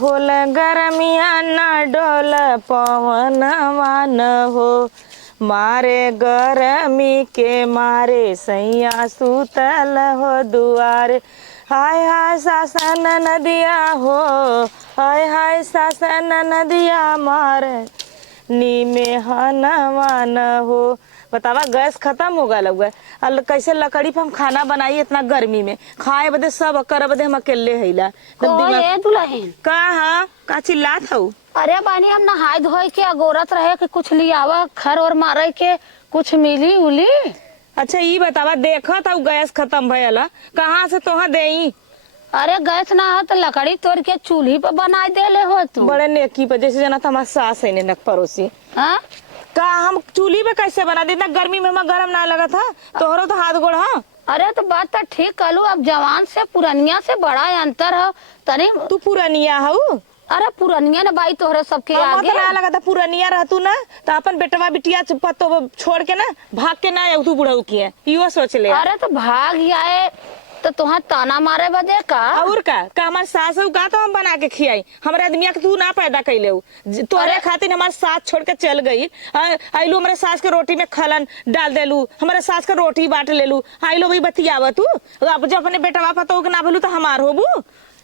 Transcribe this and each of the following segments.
Whole गरमिया न डोल पवनवा न हो मारे गरमी के मारे सैया सुतल हो दुआरे हाय हाय सासन नदिया हो हाय हाय सासन नदिया मारे नी में हनवा न हो। बतावा गैस खत्म हो गया हुआ है कैसे लकड़ी पे हम खाना बनाई इतना गर्मी में खाए बदे सब कर बदे हम अकेले हैला दुल्हन का चिल्लात हूँ। अरे बानी हम नहाय धोए के अगोरत रहे कि कुछ लियावा खर और मारे के कुछ मिली उली। अच्छा ये बतावा देखा था गैस खत्म भयला कहाँ से तोहा देई। अरे गैस ना हो तो लकड़ी तोड़ के चूल्ही पे बना देले हो तू। बड़े नेकी पे जैसे जना था हमारे सास है ने नक पड़ोसी हाँ का हम चूल्ही पे कैसे बना दी इतना गर्मी में हमें गर्म ना लगा था तोहरो तो हाथ गोड़ हाँ। अरे तो बात तो ठीक कलू अब जवान से पुरनिया से बड़ा अंतर है तनी तू पुरानिया हूँ। अरे पुरनिया न बाई तोहरे सबके आगे ना लगा था पुरानिया रहतू ना तो अपन बेटवा बिटिया पतो छोड़ के ना भाग के ना तू बुढ़ऊ की है यो सोच ले। अरे तो भाग आए तो तुहार ताना मारे बदे का और का हमारे सास का तो हम बना के खियाई हमारे आदमिया के तू ना पैदा कैले तोहरे खातिर हमारे सास छोड़ के चल गई आइलू हमारे सास के रोटी में खलन डाल देलू हमारे सास के रोटी बांट लेलू आइलो भाई बतियावा तू अब जब अपने बेटवा पतो के ना भलू तो हमार होबू।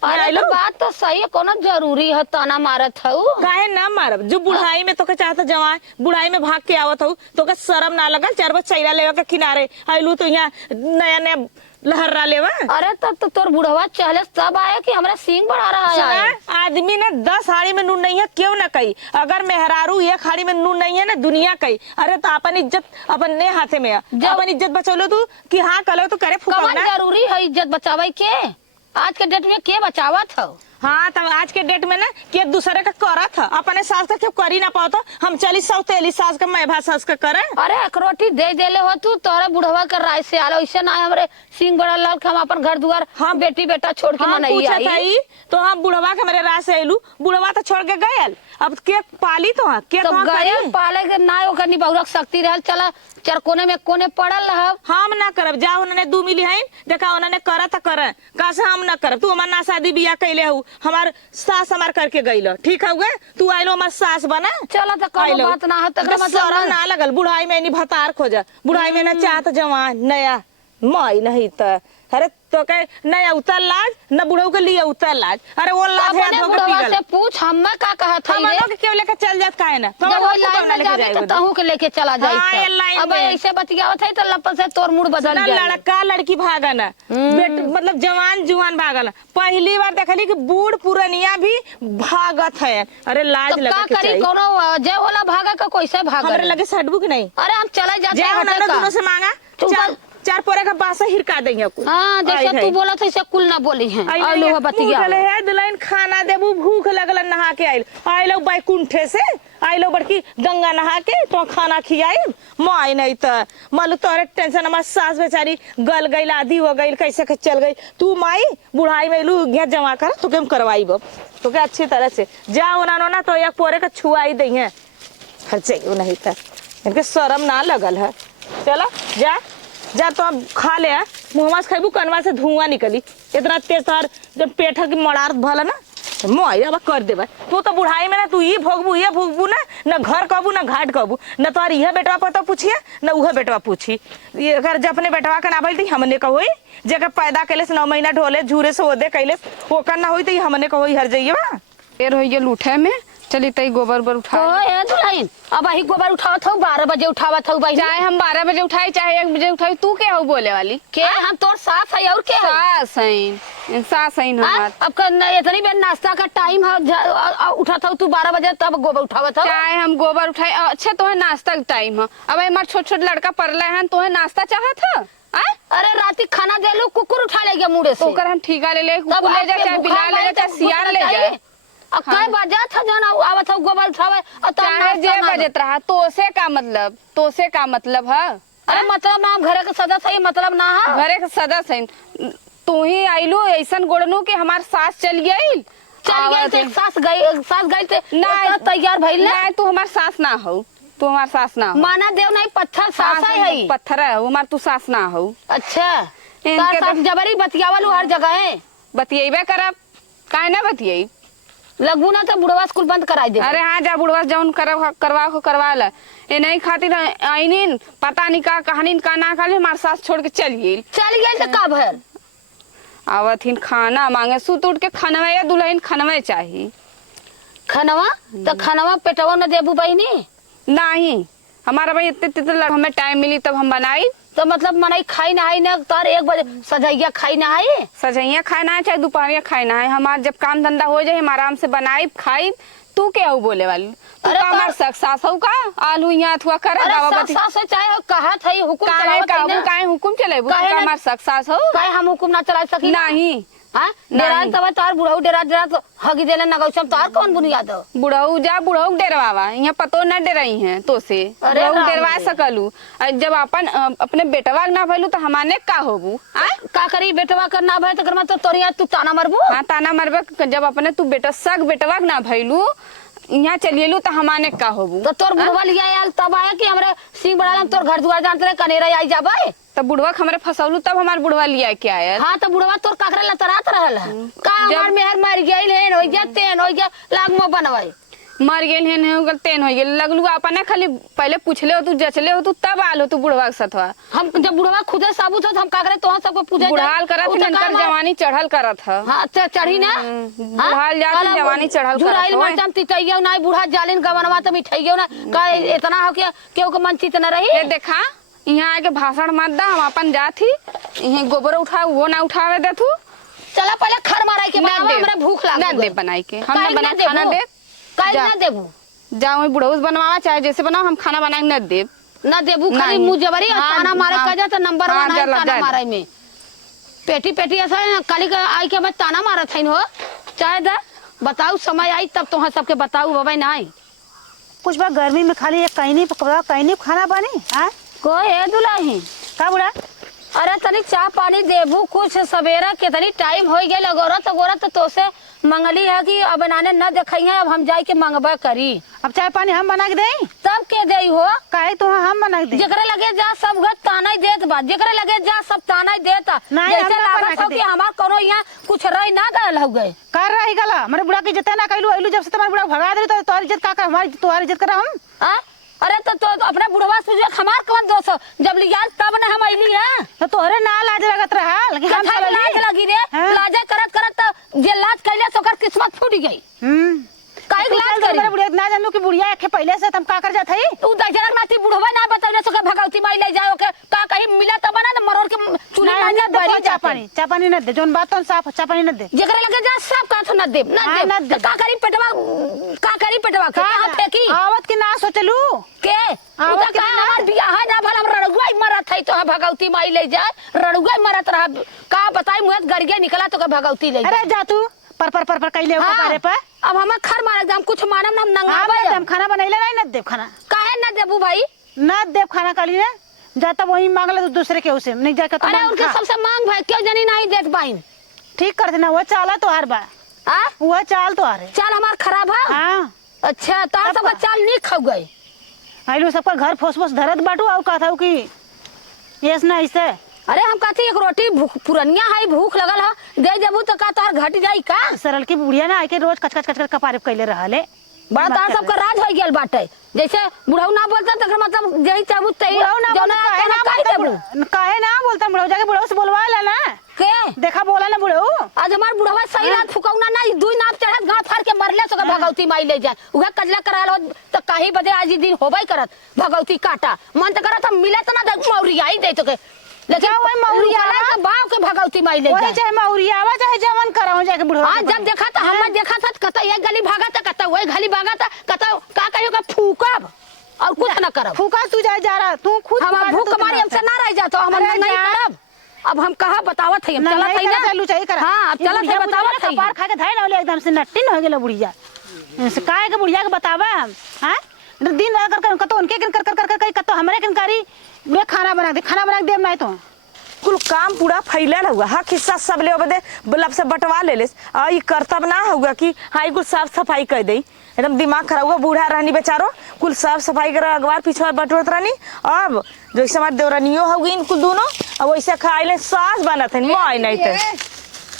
अरे तो बात तो सही है कोनो जरूरी है ताना मारत हूँ काहे ना मारब जो बुढ़ाई में तो के चाहता जवान बुढ़ाई में भाग के आवत हूँ तो के शर्म ना लगा चार बज चैरा लेवा के किनारे आइलू तो यहाँ नया नया लहर्रा लेवा। अरे तब तो तोर बुढ़वा चहले तब आया कि हमरा सींग बढ़ा रहा है। आदमी ने 10 हाड़ी में नून नहीं है क्यों ना कही अगर मेहरारू एक हाड़ी में नून नहीं है ना दुनिया कही। अरे तो अपन इज्जत अपने हाथे में है अपन इज्जत बचौलो तू कि हाँ कलो तो करे फुकौना जरूरी है इज्जत बचावे के आज के डेट में के बचावत हो। हाँ तब आज के डेट में ना कि दूसरे का करत है अपने सास का क्यों करी ना पाओ तो हम 40-43 सास का मैं सास का करे। अरे एक रोटी दे देले हो तू तोरे बुढ़वा कर राय से आलो ऐसे ना हमरे सिंह बड़ा लाल हम अपन घर दुआर हम बेटी बेटा छोड़ के मनई आई तो हम बुढ़वा के मेरे राय से आइलू बुढ़वा तो छोड़ के गयल अब के पाली तो के तो गयल पाले के ना ओकर निबौरक शक्ति रहल चला चार कोने में कोने पड़ल रह हम ना करब जा उन्होंने 2 मिली है देखा उन्होंने करा था करे कैसे हम ना करब तू हमार ना शादी बियाह कैले हूँ हमार सास हमार करके गई ठीक है तू आइलो हमार सास बना चलो तो कोनो बात ना हो तकरा मतलब ना लगल बुढ़ाई में नहीं भतार खोजा बुढ़ाई में ना चाहत जवान नया माई नहीं तो अरे तो कह नया उतर लाज न बुढ़ऊ के लिए उतर लाज। अरे वो लाज है तो बुढ़वा से पूछ हम का कहत है हम लोग के क्यों लेके चल जात काहे ना तो लाइन में जाबे तो तहू के लेके चला जाई अब ऐसे बतियावत है तो लपल से तोर मूड बदल गया लड़का लड़की भागा ना मतलब जवान जुआन भागल पहली बार देखली कि बूढ़ पुरनिया भी भागत है। अरे लाज लगे के चाहिए कोनो जे वाला भागा का कैसे भागा हमरे लगे सडबू की नहीं। अरे हम चले जाते हैं हम दोनों से मांगा चार पोरे का बासा हिरका देंगे कुल। हाँ जैसे तू बोला था ऐसे कुल ना बोली है आइलो बतिया है दुल्हन खाना देबू भूख लगल नहा के आइल आइलो बैकुंठे से आइलो बड़की गंगा नहा के तो खाना खियाई माई नहीं तो मालूम तोरे टेंशन हमार सास बेचारी गल गई आधी हो गई कैसे चल गई तू माई बुढ़ाई में लू घे जमा कर तो हम करवाई बब तो क्या अच्छी तरह से जा उन्होंने ना तो एक पोरे का छुआई दी है खर्चे नहीं था इनके शर्म ना लगल है। चला जा जा तो अब खा ले मुँह खेबू कनवा से धुआं निकली इतना तेज तार जब पेट की मड़ार भला ना मोई अब कर देबा तू तो बुढ़ाई में ना तू ये भोगबू ना घर कहबू ना घाट कहबू न तोहर यह बेटवा पर तो पूछिए न उह बेटवा पूछी अगर जब अपने बेटवा का ना भइल हमने कहो जगह पैदा कैले 9 महीना ढोले झूरे से ओदे कैले ओकर ना होई तो हमने कहो हर जाइए बा देर हो लूठे में चली तई गोबर बर उठा दुल्हन अब वही गोबर उठावत हूँ 12 बजे उठावत हूँ चाहे हम 12 बजे उठाए चाहे 1 बजे उठाई तू क्या हो बोले वाली के हम तोर सास है और क्या सास है हमार अब इतनी बेर नाश्ता का टाइम है उठाता हूँ तू 12 बजे तब गोबर उठावत हूँ चाहे हम गोबर उठाए अच्छा तो नाश्ता का टाइम है अब हमार छोट छोट लड़का पढ़ले हैं तो नाश्ता चाहत है अरे राती खाना दे लो कुकुर उठा ले गया मुड़े से ओकर हम ठीका ले कुकुर ले जाए चाहे बिलाल ले जाए चाहे सियार ले जाए कई बजा था जाना आवत हो गोबर उठावे चाहे जे बजत रहा तो से का मतलब है। अरे मतलब ना घरे के सदस्य है मतलब ना है घरे के सदस्य है तू ही आइलू ऐसन गोड़नू कि हमार सास चल गई सास गई थे ना तैयार भइल ना तू हमार सास ना हो तू हमार सास ना हो माना देव नहीं पत्थर सास है पत्थर है हमार तू सास ना हो। अच्छा जबरी बतियावल हर जगह है बतियेबे करब काहे ना बतियई लगू ना तो बुढ़वा स्कूल बंद कराई दे। अरे हाँ, जा बुढ़वा जौन करवा ला। ये नहीं खातिर आईनीन पता नहीं का कहानी का ना खाली हमारे सास छोड़ के चल गई तो का भर आवत हिन खाना मांगे सुत उठ के खानवा या दुल्हन खानवा चाहिए। खनवा तो खनवा पेटवा न देबू बहनी नहीं हमारा भाई इतने हमें टाइम मिली तब हम बनाई। तो मतलब मनाई खाई नहाई न तार 1 बजे सजैया खाई नहाई सजैया खाना है चाहे दोपहरिया खाना है। हमारा जब काम धंधा हो जाए हम आराम से बनाई खाई। तू क्या हो बोले वाली? अरे हमार सास हो का आलू यहाँ अथवा करे दावा बती सास चाहे कहा था हुकुम चलावत काहे हुकुम चलेबू हमार सास हो काहे हम हुकुम ना चला सकी नहीं। हां डेरा तब तार बुढ़ऊ डेरा तो हगी देले नगौचम तार कौन बुनियाद बुढ़ऊ जा बुढ़ऊ डेरवावा यहाँ पतो न डेरई है तो से बुढ़ऊ डेरवा सकलू। जब अपन अपने बेटवा ना भइलू तो हमाने का होबू का करी बेटवा कर ना भय तो तो तोरिया तू ताना मरबू। हाँ ताना मरबे जब अपने तू बेटा सग बेटवा ना भइलू यहाँ चलिएलू तो हमाने का होबू। तो तोर बुढ़वा लिया आयल तब आया कि हमरे सिंह बड़ालम तोर घर दुआर जानते रहे कनेरा आई जाबे तब बुढ़वा हमरे फसौलू तब हमार बुढ़वा लिया के आयल। हाँ तो बुढ़वा तोर काकरे लतरात रहल का हमार मेहर मर गइल है हो जा तेन हो जा लागमो बनवाई मर गेल है हो गल तेन हो गेल लगलू अपने खाली पहले पूछले हो तू जचले हो तू तब आलो तू बुढ़वा के सथवा। हम जब बुढ़वा खुदे साबुत हो हम काकरे तो सबको पूछे बुढ़ाल करत है इनकर जवानी चढ़ल करत है। हां चढ़ी ना बुढ़ाल जात जवानी चढ़ल करत जुराइल मचम तितैयो ना बुढ़ा जालिन गवनवा तो मिठाइयो ना का इतना हो के केहू के मन चित न रही। ये देखा यहाँ आके भाषण मत दा हम अपन जात ही यहीं गोबर उठा वो ना उठावे दे तू। चला पहले खर माराई के बनावा हमरा भूख लाग ना दे बनाई के हम ना बना खाना दे काई ना देबू जाओ बुढ़ऊस बनवावा चाहे जैसे बनाओ हम खाना बनाए न देब ना देबू खाली मुंह जबरी ताना मारे कजा तो नंबर 1 है ताना मारे में पेटी पेटी ऐसा काली का आई के मैं ताना मारा थैन हो चाहे दा बताऊ समय आई तब तो सबके बताऊ बाबा नहीं कुछ बात गर्मी में खाली एक कहीं नहीं खाना बनी हां को है दुलाही का बुढ़ा। अरे तनी चाय पानी देबू कुछ सवेरा के तनी टाइम हो गया गोरत तो से मंगली है कि अब बनाने न देखई है अब हम जाई के मंगबा करी। अब चाय पानी हम बना के देई तब के देई हो काहे तो हम बना के देई जेकरे लगे जा सब घर ताना देत बा जेकरे लगे जा सब ताना देता जैसे लागत हो कि हमार कोनो यहाँ कुछ रही ना गल हो गए कर रही गला हमारे बुढ़ा की इज्जत ना कइलू आइलू जब से तुम्हारे बुढ़ा भगा दे तो तोर इज्जत का कर हमारी तुम्हारी इज्जत करा हम हां। अरे तो अपने बुढ़वा से हमार कौन दोस्त जब लिया तब ना हम आइली है तो तोहरे ना लाज लगत रहा लेकिन हम लाज लगी रे लाज करत जे लाज कैले तो कर किस्मत फूट गई। काहे लाज करी मेरे बुढ़िया ना जानू कि बुढ़िया के पहले से तुम का कर जात हई तू दजरक नाती बुढ़वा ना बताइले सके भगवती माई ले जाओ के का कहीं मिला तब ना मरोड़ के चुनी ना जा बरी चा पानी न दे जोन बात तो साफ चा पानी न दे जेकरे लगे जा सब का तो न दे का करी पेटवा का फेंकी आवत के ना सोचलू के आवत के हमार बियाह है ना भला रड़ुआ मरत है तो भगवती माई ले जाए रड़ुआ मरत रहा का बताई मुहत गड़िया निकला तो भगवती ले अरे जा तू पर कैले हो पारे पे अब हम खर मारे एकदम कुछ मानम ना नंगाबा हम खाना बनैले नहीं न देव खाना काहे न देबू भाई न देव खाना काली ने जा तब वही मांग ले दूसरे के उसे नहीं जाके तो अरे उनके सबसे मांग भाई क्यों जनी नहीं देत पाइन ठीक कर देना वो चाला तो हर बा हां वो चाल तो हर चाल हमार खराब है। हां अच्छा तार सब चाल नहीं खा गए आइलो सब पर घर फोस धरत बाटू और का था कि यस ना ऐसे अरे हम कहती एक रोटी पुरनिया है भूख लगल है दे देबू तो का तार घट जाई का सरल की बुढ़िया ना आके रोज कच कपारे कैले रहले बड़ा तार सब का राज हो गेल बाटे जैसे बुढ़ऊ ना बोलता तकर मतलब जही चाहबू तई काहे ना बोलता बुढ़ऊ जाके बुढ़ऊ से बोलवा ले ना के देखा बोला ना बुढ़ऊ आज हमार बुढ़वा सही रात फुकौना नहीं दुई नाप चढ़त गांव फाड़ के मरले सके भगवती माई ले जाए उहे कजला करा लो तो काहे बदे आज दिन होबई करत भगवती काटा मन त करत हम मिलत ना मौरिया ही दे तो के लेकिन वही मौरिया का बाप के भगवती माई ले जाए चाहे मौरियावा चाहे जवन कराओ जाके बुढ़ऊ हां जब देखा त हम देखा था कत एक गली भागा त कत वही गली भागा त कत का कहियो का फूकब और कुछ ना करब फूका तू जा रहा तू खुद हम भूख मारी हमसे ना रह जातो हम नहीं करब अब हम कहा बतावत है हम चलत है ना चलू चाहिए कर हां अब चलत है बतावत है कपार खा के धाई ना एकदम से नट्टी न हो गेल बुढ़िया से काहे के बुढ़िया के बतावा हम हां दिन कर कतो उनके कर कतो हमरे किनकारी वे खाना बना दे नहीं तो कुल काम पूरा फैलल हुआ हा किस्सा सब ले बदे बलब से बंटवा ले लेस आ ई कर्तव्य ना होगा कि हाई कुल साफ सफाई कर दे एकदम दिमाग खराब हुआ बूढ़ा रहनी बेचारो कुल साफ सफाई कर अगवार पीछे बटोरत रहनी अब जैसे हमारे देवरानियो हो गई कुल दोनों अब वैसे खाइले सास बनत है माय नहीं थे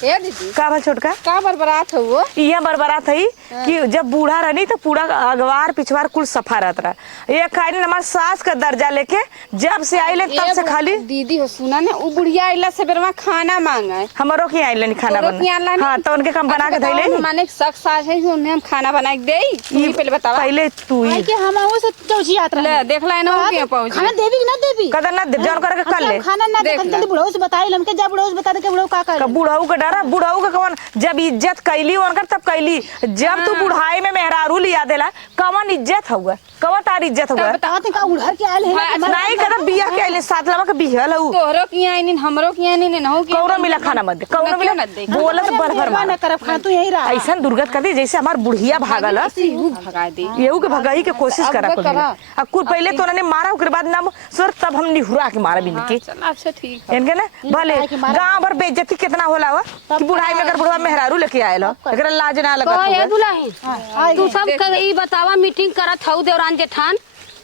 ए दीदी का भल छोटका का बरबरात हो वो ये बरबरात है कि जब बूढ़ा रहनी तो पूरा अगवार पिछवार कुल सफा रहत रहा। ये खाली हमार सास का दर्जा लेके जब से आइले तब से खाली दीदी हो सुना ने उ बुढ़िया आइला से बेरवा खाना मांगा है हमरो के आइले नहीं खाना तोरो के आइला बना नहीं? हां तो उनके कम बना के धइले माने शक साज है कि उन्हें हम खाना बना के देई तू ही पहले बतावा पहले तू ही आई के हम आओ से चौची यात्रा ले देख ला ना के पहुंच खाना देवी कि ना देवी कदर ना जन करके कर ले खाना ना देख दे ला। जल्दी बुढ़ऊ से बताई हमके जा बुढ़ऊ से बता दे के बुढ़ऊ का का कर बुढ़ऊ का डरा बुढ़ऊ का कौन जब इज्जत कैली उनकर तब कैली जब तू बुढ़ाई में मेहरारू लिया देला कौन इज्जत हुआ कौन तार इज्जत हुआ बताते का उड़हर के आयल है नहीं कदर बिया के आइले साथ लवा के बिहल हऊ तोहरो की आई नहीं हमरो की आई नहीं ना हो की कौनो मिला खाना मत दे कौनो मिला मत दे। बोलत भर भर ना मार करब खाना तू यही रहा ऐसा दुर्गत कर दी जैसे हमार बुढ़िया भागल ह। यू भगा दे येहू के भगाई के कोशिश अब करा वो को करा। अब कुल पहले तो उन्होंने मारा ओकर बाद नाम सर तब हम निहुरा के मारा बिन के चल आपसे ठीक है इनके ना भले काहे के मारा? गांव भर बेइज्जती कितना होला हो कि बुढ़ाई में अगर बुढ़वा मेहरारू लेके आयल हो एकरा लाज ना लगत कहे हो दुल्हन तू सब ई बतावा मीटिंग करत हऊ देवरान जेठान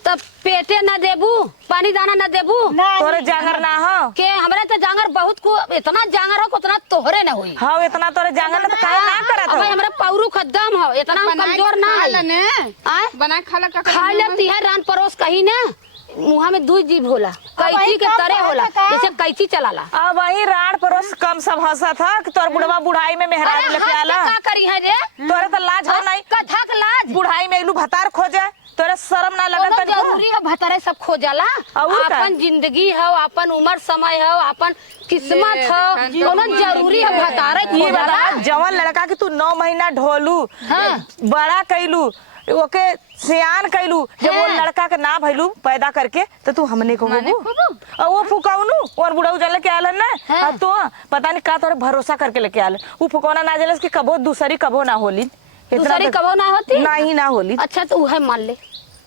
तब पेटे ना देबू पानी दाना ना देबू तोरे जांगर ना हो के हमरे तो जांगर बहुत को इतना जांगर हो उतना तोहरे ना होई हां इतना तोरे जांगर ना तो काहे ना करत अब हो हमरे पौरू खद्दम हो इतना हम कमजोर ना है आय बना खाला का खा लेती है रान परोस कहीं ना मुहा में दू जीभ होला कैची के तरह होला जैसे कैची चलाला अब वही राड़ परोस कम सब हंसा था कि तोर बुढ़वा बुढ़ाई में मेहरारू लेके आला का करी है रे तोरे तो लाज हो नहीं कथक लाज बुढ़ाई में इलू भतार खोजे तोरे शर्म ना लगत कोनो तनिको जरूरी है भतरे सब खो जाला और का? अपन जिंदगी हो अपन उम्र समय हो अपन किस्मत हो कोनो जरूरी है भतारे खो ये जाला बता जवन लड़का के तू 9 महीना ढोलू हाँ। बड़ा कैलू ओके सियान कैलू जब वो हाँ। लड़का के ना भइलू पैदा करके तो तू हमने को माने बोबू खोबू। और वो फुकाउनु और बुढ़ऊ जल के आलन ना हाँ। अब तो पता नहीं का तोरे भरोसा करके लेके आले वो फुकौना ना जलस कि कबो दूसरी कबो ना होली दूसरी कबो ना होती नहीं ना होली अच्छा तो वह मान ले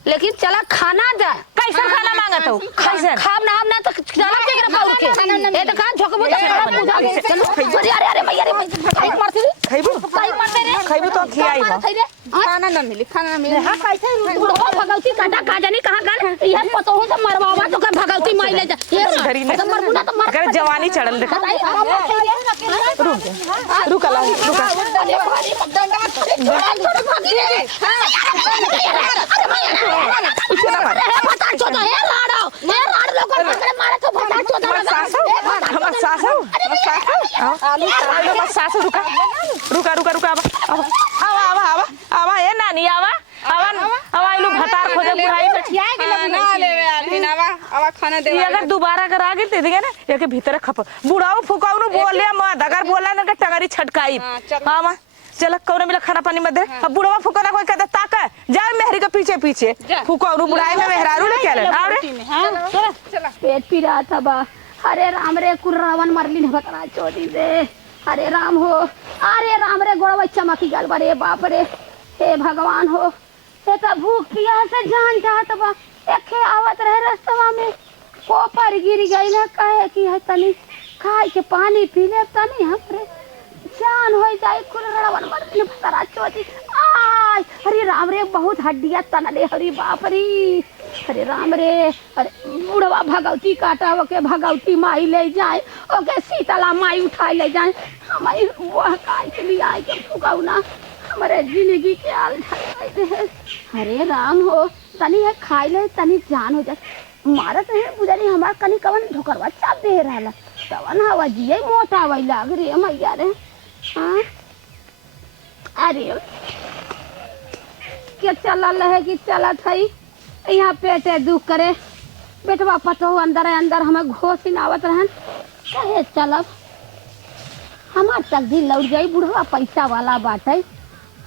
लेकिन चला खाना दे कैसन खाना मांगत हो कैसन खाब ना हम ना तो चला के रे पाउर के ए तो कहां झोकबो तो चला पूजा के चलो अरे अरे मैया रे मैया मारती खइबू काई मारते रे खइबू तो खियाई हो खाना ना मिली खाना ना मिली हां कैसे बुढ़वा भगवती काटा का जानी कहां गल यह पतो हो से मरवावा तो का भगवती माई ले जा धरी ने तो मरबू ना तो मर अगर जवानी चढ़ल देखा रुक ला रुक हमर सासू हमर सासू रुका रुका रुका रुका आवा आवा आवा आवा आवा ए नानी आवा आवा आवा इलो भतार खोजे बुढ़ाई में खाना ले आदमी आवा आवा खाना दे ये अगर दोबारा अगर आ गई तो देगे ना ये के भीतर खप बुढ़ाऊ फुकाऊ नु बोले मत अगर बोला ना के टंगरी छटकाई हां मां चल कौन मिला खाना पानी में दे अब बुढ़वा फुकाना कोई कहता ताका जा मेहरी के पीछे पीछे फुकाऊ बुढ़ाई में मेहरारू लेके आले अरे पेट पी रहा था बा अरे राम रे कुर्रावन मरली न बकरा चोदी दे अरे राम हो अरे राम रे गोड़वा चमकी गल बरे बाप रे हे भगवान हो हे त भूख पिया से जान जात बा एखे आवत रहे रास्ता में कोपर गिर गई ना कहे कि है तनी खाए के पानी पी ले तनी हमरे जान हो जाए कुर्रावन मरली न बकरा चोदी आय अरे राम रे बहुत हड्डियां तनले हरी बाप रे अरे राम रे अरे बुढ़वा भगवती काटा ओके भगवती माई ले जाए ओके सीतला माई उठाई ले जाए हमारी वह काय के लिए आए के फुकाऊ ना हमारे जिंदगी के आल ढाई दे अरे राम हो तनी है खाई ले तनी जान हो जाए मारत है पुजारी हमार कनी कवन ढोकरवा चाप दे रहला तवन हवा जिए मोटा वई लाग रे मैया रे हां अरे के चलल है कि चलत है यहाँ पेटे दुख करे बेटवा पतो अंदर अंदर हमें घोष आवत रहन कहे चलब हमार तकदीर लौट जाई बुढ़वा पैसा वाला बाटे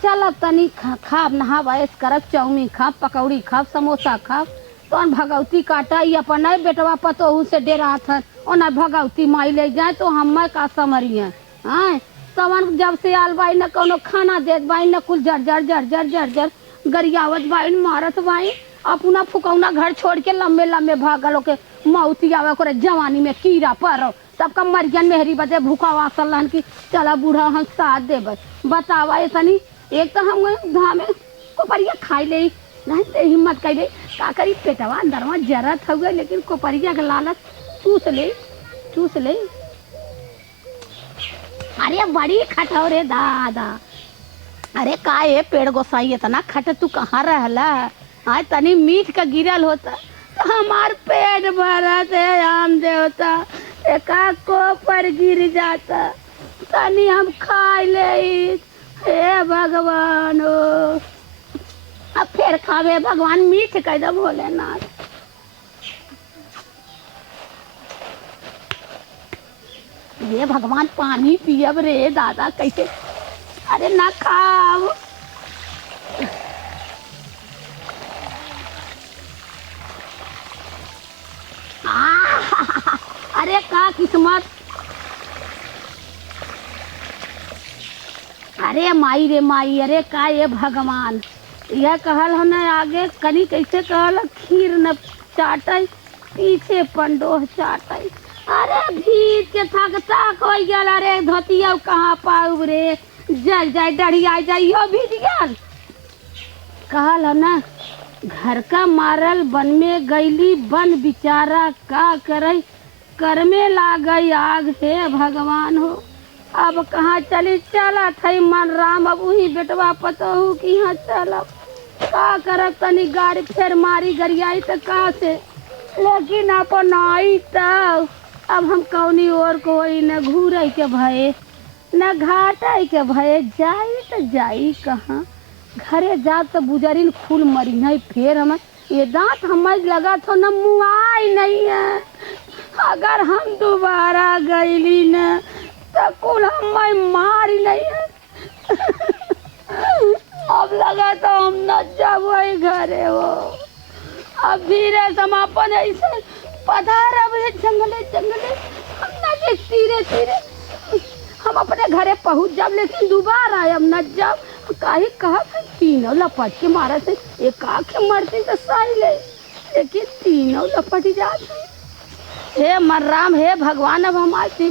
चलब तनी खाब नहाब ऐस करब चाउमीन खाब पकौड़ी खाब समोसा खाब तो भगवती काटा ये अपन नहीं बेटवा पतो से डेरा था ओना भगवती माई ले जाए तो हम का समरिए हाँ तवन जब से आल बाई न कोनो खाना देत बाई न कुल जर जर जर जर जर जर गरियावत बाई मारत बाई अपना फुकौना घर छोड़ के लंबे लंबे भागल के मौती आवे करे जवानी में कीड़ा पड़ो सबका मरियन मेहरी बदे भूखा वासल की चला बूढ़ा हम साथ देब बतावा तनी एक तो हम धामे कोपरिया खाई ले नहीं तो हिम्मत कर ले का करी पेटवा अंदरवा जरत हुए लेकिन कोपरिया के लालच चूस ले अरे बड़ी खटौरे दादा। अरे का ये पेड़ गोसाई इतना खट तू कहाँ रहला? आज तनी मीठ का गिरल होता तो हमार पेट भरत है आम देवता। एका को पर गिर जाता तनी हम खा ले। हे भगवान ओ, अब फिर खावे भगवान मीठ कह दो भोलेनाथ। ये भगवान पानी पियब रे दादा कैसे? अरे ना खाओ। अरे का किस्मत। अरे माई रे माई। अरे का ये भगवान यह कहल हम आगे कनी कैसे कहल खीर न चाटई पीछे पंडोह चाटई। अरे भीत के थक हो गया। अरे धोतिया कहाँ पाऊ रे? जल जाए डढ़िया जाइयो भीज गया। कहल है ना घर का मारल बन में गईली बन बिचारा का करे कर में लागई आग। हे भगवान हो अब कहाँ चली? चला थई मन राम अब वही बेटवा पतहू कि यहाँ चलब का करब? तनी गाड़ी फेर मारी गरियाई तो का से, लेकिन अपन आई तब अब हम कौनी और कोई न घूरे के भय न घाटे के भय। जाई तो जाई कहाँ? घरे जा तो बुजरिन फूल मरी नहीं। फिर हम ये दांत हमें लगा तो न मुआई नहीं है। अगर हम दोबारा गईली न तो कुल हमें मारी नहीं है। अब लगा तो हम न जब घरे हो। अब धीरे समापन ऐसे पधार अब जंगले जंगले हम न धीरे धीरे हम अपने घरे पहुंच जाब। लेकिन दोबारा अब न जाब। काहे कहा तीनों लपट के मारा से एक आँख मरती तो सही ले, लेकिन तीनों लपट जाते। हे मर राम हे भगवान अब हमारे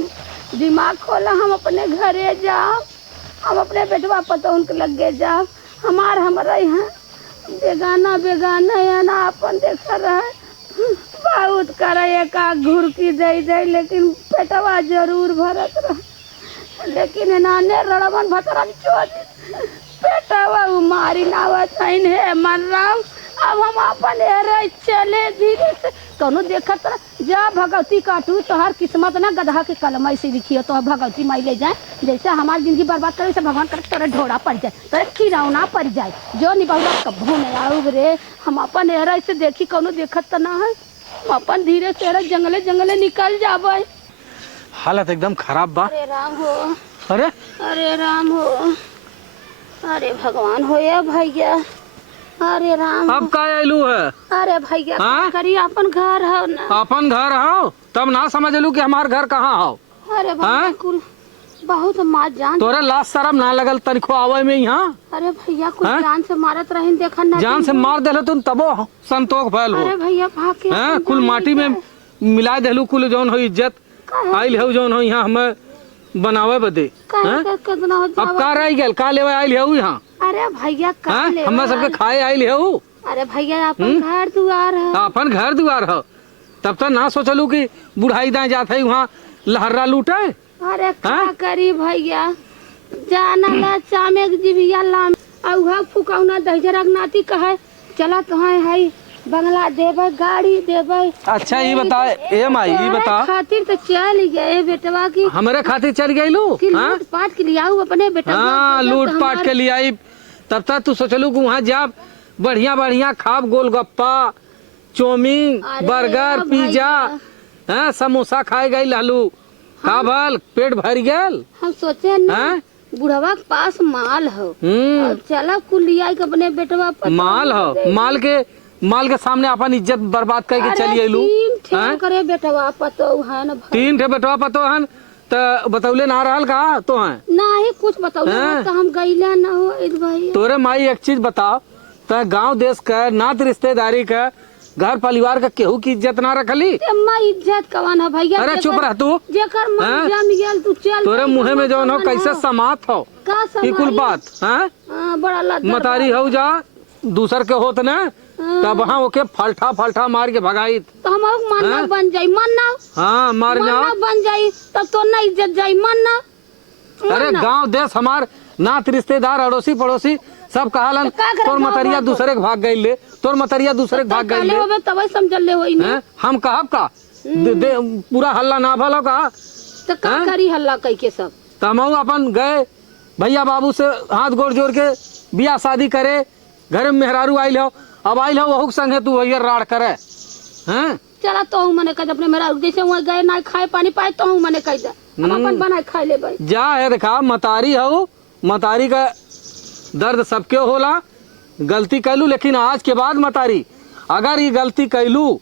दिमाग खोला। हम अपने घरे जाओ। हम अपने बेटवा पता उनके लगे जाओ। हमारा यहाँ बेगाना बेगाना है ना अपन देखा रहा बहुत करे का घुरकी दे दे, लेकिन पेटवा जरूर भरत रहा। लेकिन नाने रड़वन भतरन चोद पेटवा मारी नावत है मन राम। अब हम अपन रह चले धीरे से कौनो देखत जा भगवती काटू तोहार किस्मत ना गधा के कलम ऐसे लिखियो तो भगवती माई ले जाए। जैसे हमारी जिंदगी बर्बाद करे से भगवान करे तोरे ढोड़ा पड़ जाए, तोरे खीरौना पड़ जाए। जो निबहुला कभू नहीं आऊ रे। हम अपन एरा से देखी कौनो देखत तो ना है। हम अपन धीरे से जंगले जंगले निकल जाबे। हालत एकदम खराब बा। अरे राम हो। अरे राम हो। अरे भगवान हो या भैया। अरे राम अब का आयलू है? अरे भैया हाँ? करी अपन घर हो ना। अपन घर हो तब ना समझ लू कि हमार घर कहाँ हो। अरे भैया कुल बहुत माँ जान तोरे लाश शरम ना लगल तनिको आवे में यहाँ? अरे भैया कुछ जान से मारत रही देखा ना। जान से मार देलो तुम तबो संतोष भयल हो। अरे भैया भाग के हैं कुल माटी में मिला देलू कुल जौन हो इज्जत आइल हो जौन हो यहाँ हमें बनावे बदे। कितना हो अब का रह गल का लेवे आइल हो यहाँ? अरे भैया का ले हमें सबके खाए आइल हो। अरे भैया अपन घर दुआर है। अपन घर दुआर हो तब तो ना सोचलू कि बुढ़ाई दाए जात है वहाँ लहर्रा लूटे। अरे क्या करी भैया जाना ला चामे जीविया लाम औहा फुकाउना दहजरक नाती कहे चला तोहां है बंगला देबे गाड़ी देबे। अच्छा ये बता ए माई ये बता खातिर तो चल गए बेटवा की हमारे खातिर चल गई लू? लूट पाट के लिए आऊ अपने बेटा। हाँ लूट पाट के लिए आई तब तक तू सोचलू कि वहाँ जाब बढ़िया बढ़िया खाब गोलगप्पा चौमीन बर्गर पिज्जा हाँ समोसा खाए गई लालू का भल पेट भर गल। हम सोचे ना बुढ़वा के पास माल हो चला कुलिया के अपने बेटवा माल हो माल के सामने अपन इज्जत बर्बाद करके चली अयलू। करे बेटवा पतो है ना 3 ठे बेटवा पतो हन तो बतौले ना रहल का तो है ना ही कुछ बतौले तो हम गईला ना हो भाई। तोरे माई एक चीज बताओ तो गांव देश का नात रिश्तेदारी का घर परिवार का केहू की इज्जत ना रखली? इज्जत कवन है भैया? अरे चुप रह तू। जेकर मन जम गेल तू चल तोरे मुहे में जौन हो कैसे समात हो का कुल बात है बड़ा लद्दर मतारी हो जा दूसर के होत ना तब वहाँ ओके फलठा मार के भगाई तो हम मानना बन जाई मानना। हाँ मार जाओ बन जाई तब तो ना इज्जत जाई मानना। अरे गांव देश हमार नात रिश्तेदार अड़ोसी पड़ोसी सब कहालन का करे तोर गाँव मतरिया भर दूसरे के भाग गई ले, तोर मतरिया दूसरे के भाग गई काले ले। होवे तब समझल ले होई हैं? हम कहब का पूरा हल्ला ना भलो का। तो का हैं? करी हल्ला कई के सब। तमऊ अपन गए भैया बाबू से हाथ गोड़ जोड़ के बियाह शादी करे, घर में मेहरारू आइल हो, अब आइल हो वहू के संगे तू भैया राड़ करे हैं। चला तो हूँ मने कह अपने मेरा जैसे वहाँ गए ना खाए पानी पाए तो हूँ मने कह दे हम अपन बनाए खाए ले भाई। जा है देखा मतारी हो, मतारी का दर्द सबके होला। गलती कैलू लेकिन आज के बाद मतारी अगर ये गलती कैलू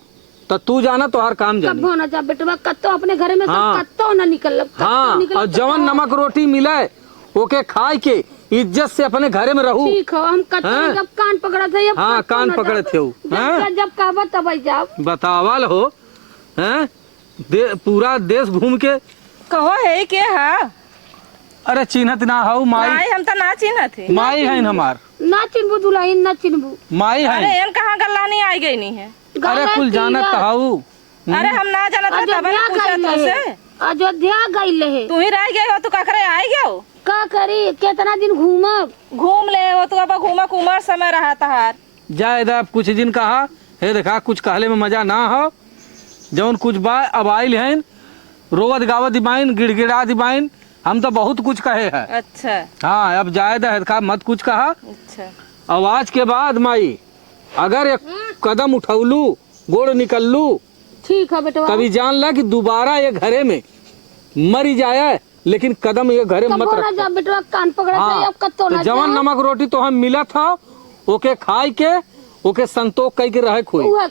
तो तू जाना तो हर काम जानी। कब ना जा बेटवा कत्तो अपने घर में हाँ। सब कत्तो ना निकल हाँ, और जवन नमक रोटी मिले ओके खाए के इज्जत से अपने घरे में रहू। ठीक हो हम कत्तो हाँ। जब कान पकड़ा थे अब हाँ, कत्तो कान ना पकड़े जाब। थे वो। हाँ। जब कहबा तब आई जाओ। बतावल हो हैं पूरा देश घूम के। कहो है के है अरे चिन्हत ना हो माई, माई हम तो ना चिन्ह थी। माई है हमार, ना चिन्हबू दुल्हन ना चिन्हबू। माई अरे है। एन कहाँ गल्ला नहीं आई गई नहीं है। अरे कुल जानत कहू। अरे हम ना जानत रहे तब अयोध्या पूछा तो गई से। अयोध्या गई ले तू ही रह गई हो तो का करे आई गयो। का करी कितना दिन घूमब। घूम ले हो तू अब घूमा कुमार समय रहा तहार। जाए अब कुछ दिन कहा हे देखा कुछ कहले में मजा ना हो। जौन कुछ बा अब आइल हैं रोवत गावत दिबाइन गिड़गिड़ा दिबाइन, हम तो बहुत कुछ कहे है। अच्छा हाँ अब जाए देखा मत कुछ कहा। अच्छा अब आज के बाद माई अगर एक कदम उठौलू गोड़ निकललू ठीक है बेटवा। कभी जान ला कि दोबारा ये घरे में मरी जाए लेकिन कदम ये घरे मत कबो ना रख। जा बेटवा कान पकड़ा हाँ, अब कत्तो तो ना जवन जा। नमक रोटी तो हम मिला था ओके खाए के ओके संतोष कई के रहे खोई। उहे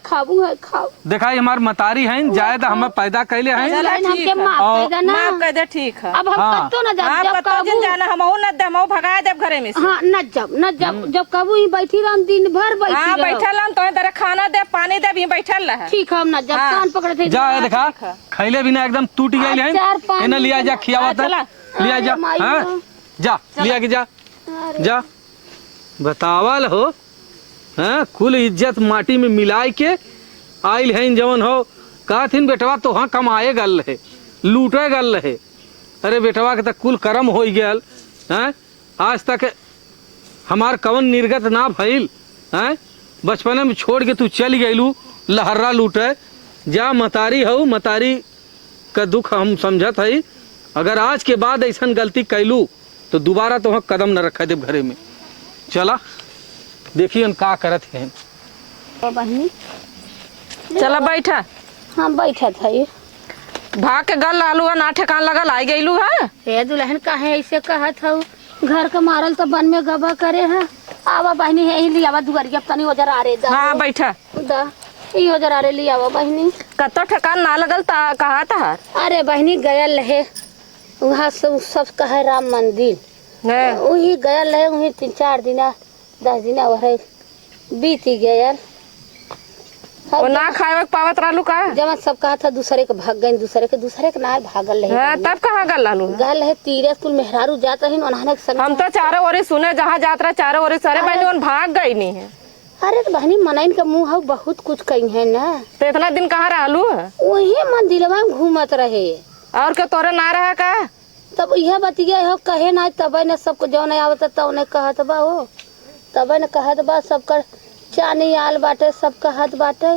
खाओ। देखा हमार मतारी हैं जाए तो हमें पैदा कैले हैं। चला दुल्हन ठीक हमके है। माफ और- कर देना। माफ कर दे ठीक है। अब हम हाँ। कत्तो ना जा आप जब कतो दिन कहबू। जाना हम न दे हम भगा देब घरे में से। हाँ न जब कबू ही बैठी रह दिन भर बैठी हाँ रहो। बैठल हम तो तेरे खाना दे पानी दे भी बैठल रह। ठीक है हम न जब हाँ। कान पकड़े थे जा देखा खैले बिना एकदम टूट गए हैं। चार पाँच इन्हें लिया जा खियावा था चला। लिया जा। अरे माई हाँ हो। जा लिया के जा जा बतावल हो। हाँ कुल इज्जत माटी में मिलाए के आइल हैं जवन हो कहथिन बेटवा तो हाँ कमाए गल रहे लूटे गल रहे। अरे बेटवा के तक कुल कर्म हो गल हैं आज तक हमार कवन निर्गत ना भइल हैं। बचपने में छोड़ के तू चल गइलू लहर्रा लूटे। जा मतारी हो मतारी का दुख हम समझत है। अगर आज के बाद ऐसा गलती कैलू तो दोबारा तो वहाँ कदम न रखा देव घरे में। चला देखिए हम का करत हैं। बहनी चला बैठा। हाँ बैठा था ये। भाग के गल लालू ना ठेकान लगल आई गईलू है। हे दुल्हन काहे ऐसे कहत हूँ घर का मारल तो बन में गबा करे है। आवा बहनी है ही लियावा दुगरिया तनी ओजर आ रे दा हाँ बैठा। दा ई ओजर आ रे लियावा बहनी। कतो ठेकान ना लगल ता कहा था। अरे बहनी गयल रहे वहाँ सब कहे राम मंदिर वही गयल रहे वही 3-4 दिन 10 दिन वह बीती गयल। वो ना खाए पावत रहलू का। जब सब कहा था दूसरे के भाग गए दूसरे के नार भागल रहे। हाँ, तब कहाँ गल लालू गल रहे तीरे कुल मेहरारू जाता ही उन्होंने हम तो चारों ओर सुने जहाँ जात रहे चारों ओर सारे बहनी उन भाग गई नहीं है। अरे तो बहनी मनइन का मुँह हव बहुत कुछ कही है ना। तो इतना दिन कहाँ रहलू वही मंदिरवा में घूमत रहे और क्या तोरे ना रहा का। तब यह बतिया हो कहे ना तब न सबको जो नहीं आवता तब ने कहत बा हो तब न कहत बा सबकर चानी आल बाटे सब कहत बाटे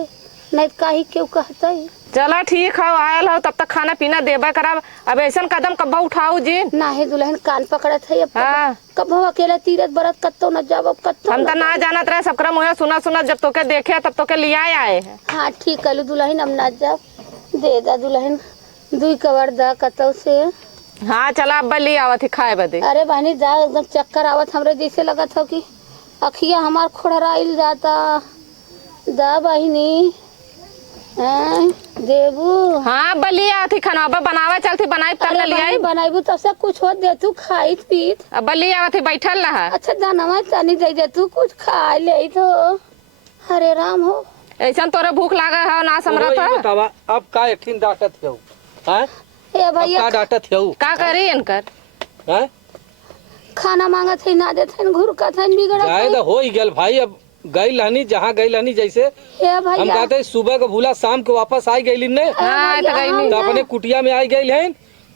नहीं काहे क्यों कहते। चला ठीक है आयल हो तब तक खाना पीना देबा करब। अब ऐसा कदम कब्बा उठाऊ जी। ना है दुल्हन कान पकड़त है अब हाँ कब अकेला तीरथ बरत कत्तो न जाब अब कत्तो हम न तो ना जानत रहे सबकरा मुँह सुना सुना जब तोके देखे तब तोके लिया आए हैं। हाँ ठीक कलू दुल्हन अब ना जाब दे दा दुल्हन 2 कवर दा कत्तो से। हाँ चला अब ली आवत ही खाए बदे। अरे बहनी जा एकदम चक्कर आवत हमरे जैसे लगत हो कि अखिया हमार खोड़राइल जाता। दा बहनी देबू। हाँ बली आवत ही खाना अब बनावा चलती बनाई तब न लिया। बनाइबू तब से कुछ हो दे तू खाइत पीत। अब बली आवत ही बैठल रहा। अच्छा दानवा तनी दे तू कुछ खा ले तो। हरे राम हो ऐसा तोरे भूख लागा है ना समरत है। बतावा अब का एकठिन डांटत हो हैं ए अब भैया का डांटत हो का करी इनकर। हैं खाना मांगत है ना देते घुरकत है बिगड़त जाए है। तो हो ही गल भाई। अब गई लानी जहाँ गई लानी जैसे ए हम भैया कहते हैं सुबह को भूला शाम को वापस आई गई ने हाँ तो गई नहीं। तो अपने कुटिया में आई गई हैं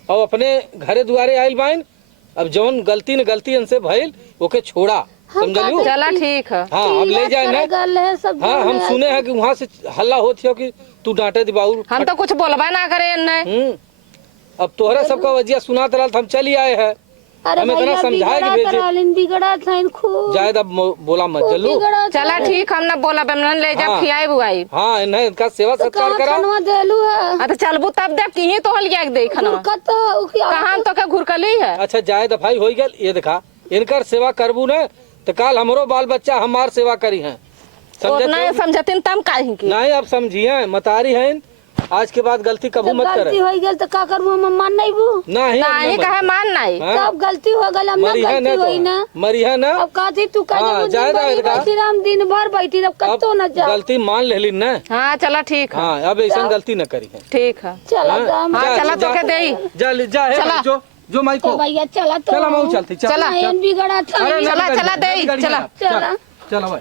और अपने घरे दुआरे आयल बाइन अब जौन गलती न गलती इनसे भइल ओके छोड़ा, समझलियो। चला ठीक है। हाँ अब ले जाए ना। गल है सब। हाँ हम सुने हैं कि वहाँ से हल्ला होती हो कि तू डांटे दिबाऊ। हम तो कुछ बोलबा ना करे इन्ने। अब तोहरा सबका वजह सुना तरल हम चली आए हैं। अरे हम इतना समझाए कि भेजे बिगड़ा था खूब। जायद अब बोला मत जल्लू। चला ठीक, हम ना बोला बेमन ले जा खियाई बुआई। हाँ इन्हें इनका सेवा सत्कार करा। खनवा देलू है। तो चलबू तब देख की तो हल जाए देख ना कहां तो के घुरकली है। अच्छा जायद भाई हो गया, ये देखा इनकर सेवा करबू न तो काल हमरो बाल बच्चा हमार सेवा करी हैं, उतना समझतिन तम काहे की नहीं। अब समझिए मतारी हैं, आज के बाद गलती कबू मत करे। गलती हो गई तो का करू, हम मान नहीं बू नहीं नहीं कहे मान नहीं। सब गलती हो गई, हम ना गलती होई ना। मरी है ना। अब कहती तू कह हम दिन भर बैठी रह कतो न जा। गलती मान लेली न। हां चला ठीक है। हाँ अब ऐसा गलती न करी है। ठीक है चला हां चला तो के देई जा जो माई को भैया चला तो चला मऊ चलती चला बिगड़ा था। चला दे चला चला भाई।